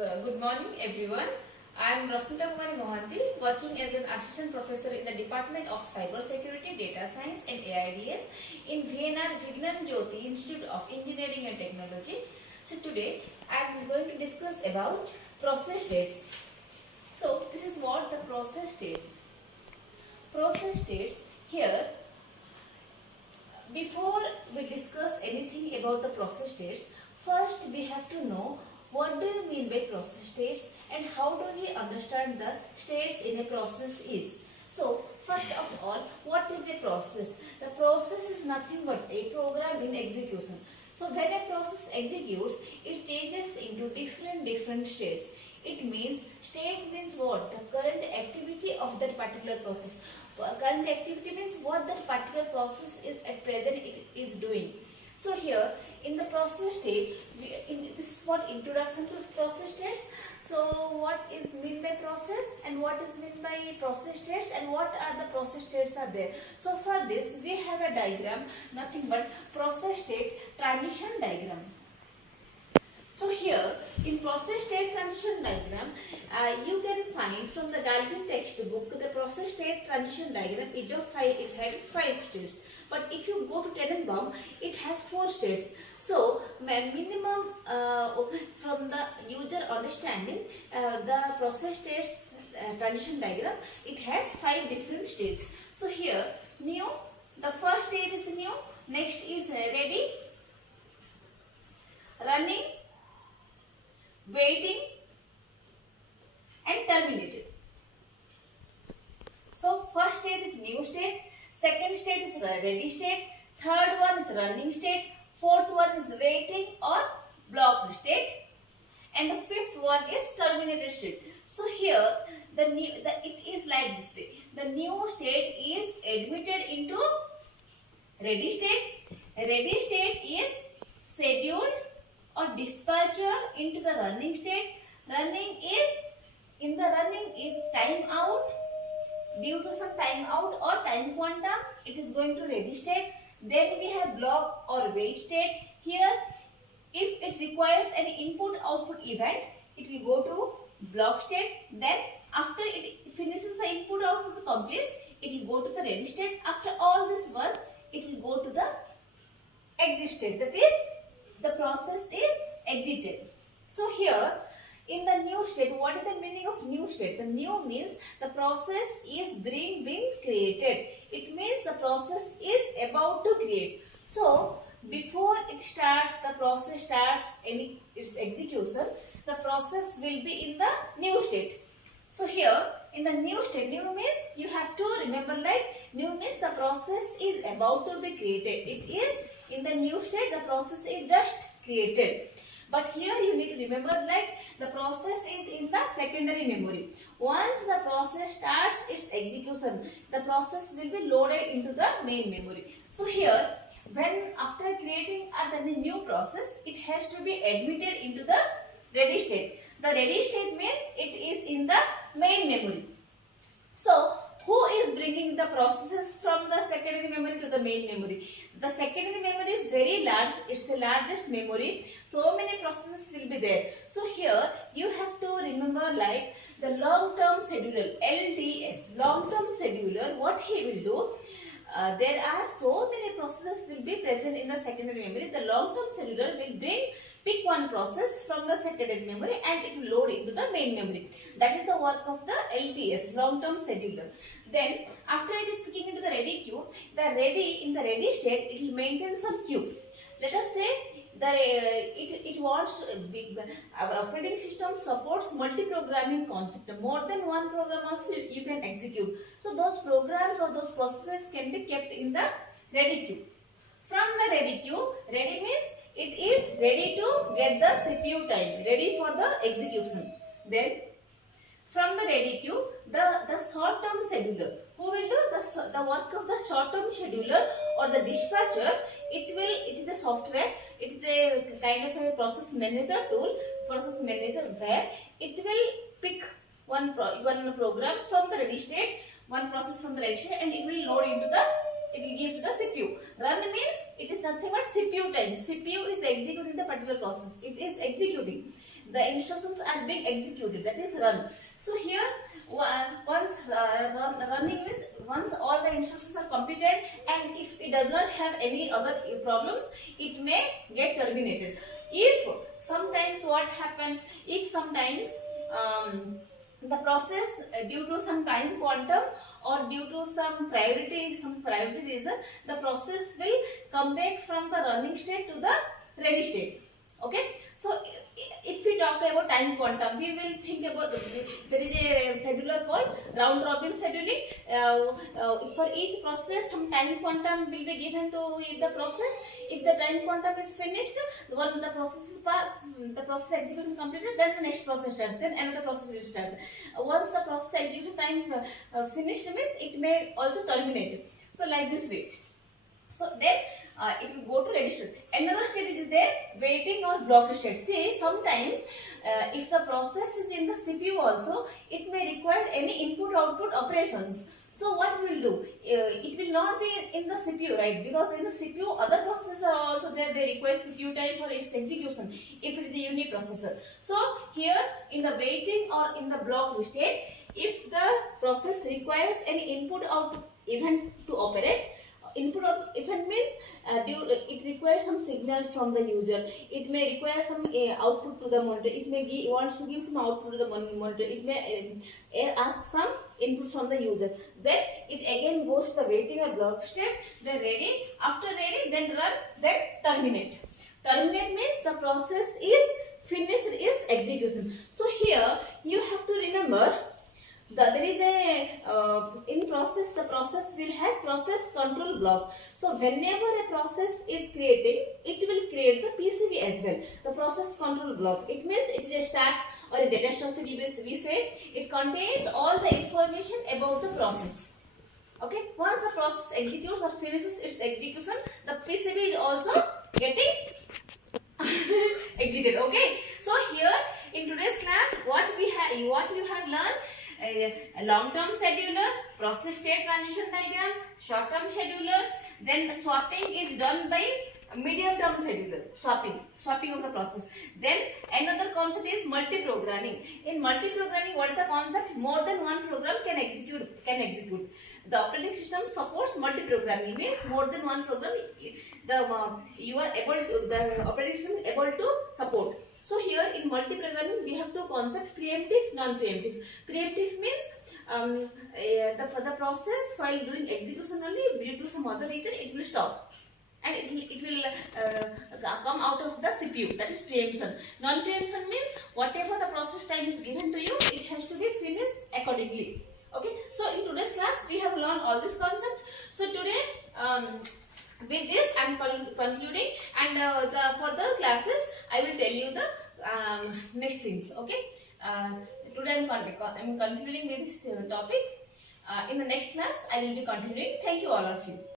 Good morning everyone. I am Rasmita working as an assistant professor in the Department of Cyber Security, Data Science and AIDS in VNR Vignan Jyoti Institute of Engineering and Technology. So today I am going to discuss about process states. So this is what the process states. Process states here. Before we discuss anything about the process states, first we have to know what do you mean by process states and how do we understand the states in a process is. So first of all, what is a process? The process is nothing but a program in execution. So when a process executes, it changes into different states. It means state means what? The current activity of that particular process. Current activity means what that particular process is at present it is doing. So here in the process state, this is what introduction to process states. So what is mean by process and what is mean by process states and what are the process states are there. So for this we have a diagram, nothing but process state transition diagram. So here in process state transition diagram, you can find from the Galvin textbook the process state transition diagram is having 5 states. But if you go to Tenenbaum, it has 4 states. So minimum from the user understanding, the process states transition diagram, it has 5 different states. So here new, the first state is new, next is ready, running, waiting and terminated. So first state is new state, second state is ready state, third one is running state, fourth one is waiting or blocked state and the fifth one is terminated state. So here it is like this way. The new state is admitted into ready state. Ready state is scheduled or dispatcher into the running state. Running is time out. Due to some time out or time quantum, it is going to ready state. Then we have block or wait state. Here, if it requires any input-output event, it will go to block state. Then, after it finishes the input-output completes, it will go to the ready state. After all this work, it will go to the exit state. That is, the process is exited. So here, in the new state, what is the meaning of new state? The new means the process is being created. It means the process is about to create. So before it starts, the process starts its execution, the process will be in the new state. So here in the new state, new means you have to remember like new means the process is about to be created. It is in the new state, the process is just created. But here you need to remember like the process is in the secondary memory. Once the process starts its execution, the process will be loaded into the main memory. So here when after creating the new process, it has to be admitted into the ready state. The ready state means it is in the main memory. So who is bringing the processes from the secondary memory to the main memory? The secondary memory is very large. It's the largest memory. So many processes will be there. So here you have to remember like the long-term scheduler, LTS, long-term scheduler, what he will do. There are so many processes will be present in the secondary memory. The long-term scheduler will pick one process from the secondary memory and it will load into the main memory. That is the work of the LTS, long-term scheduler. Then after it is picking into the ready queue, in the ready state, it will maintain some queue. Let us say it wants to our operating system supports multi-programming concept. More than one program also you can execute. So those programs or those processes can be kept in the ready queue. From the ready queue, ready means it is ready to get the CPU time, ready for the execution. Then from the ready queue, the short-term scheduler, who will do the work of the short-term scheduler or the dispatcher. It is a software. It is a kind of a process manager tool, where it will pick one program from the ready state, one process from the ready state, and it will load into the. It will give to the CPU. Run means it is nothing but CPU time. CPU is executing the particular process. It is executing. the instructions are being executed, that is run. So here once running means once all the instructions are completed, and if it does not have any other problems, it may get terminated. If sometimes what happen, if sometimes the process due to some time quantum or due to some priority reason, the process will come back from the running state to the ready state. Okay, so if we talk about time quantum, we will think about there is a scheduler called round robin scheduling. For each process some time quantum will be given to the process. If the time quantum is finished, when the process execution completed, then the next process starts, then another process will start. Once the process execution time finished means it may also terminate. So like this way. So then it will go to ready state. Another state is there, waiting or blocked state. See, sometimes if the process is in the CPU also, it may require any input output operations. So what we will do? It will not be in the CPU, right? Because in the CPU other processes are also there. They require CPU time for its execution if it is a uniprocessor. So here in the waiting or in the blocked state, if the process requires any input output event to operate, input output event means it requires some signal from the user. It may require some output to the monitor. It may wants to give some output to the monitor. It may ask some input from the user. Then it again goes to the waiting or block state. Then ready. After ready, then run. Then terminate. Terminate means the process is finished, is execution. So here you have to remember, there is a in process, the process will have process control block. So whenever a process is creating, it will create the PCB as well, the process control block. It means it is a stack or a data structure. We say it contains all the information about the process. Okay, once the process executes or finishes its execution, the PCB is also getting executed. Okay, so here in today's class, what you have learned: a long-term scheduler, process state transition diagram, short-term scheduler. Then swapping is done by medium-term scheduler, swapping of the process. Then another concept is multi-programming. In multi-programming, what is the concept? More than one program can execute. The operating system supports multi-programming, means more than one program the operating system is able to support. So here in multi-programming we have two concepts: preemptive, non-preemptive. Preemptive means the process while doing execution only, due to some other reason it will stop and it will come out of the CPU. That is preemption. Non-preemption means whatever the process time is given to you, it has to be finished accordingly. Okay. So in today's class we have learned all this concept. So today with this I am concluding, and for the classes I will tell you the next things. Okay. Today I am concluding with this topic. In the next class I will be continuing. Thank you all of you.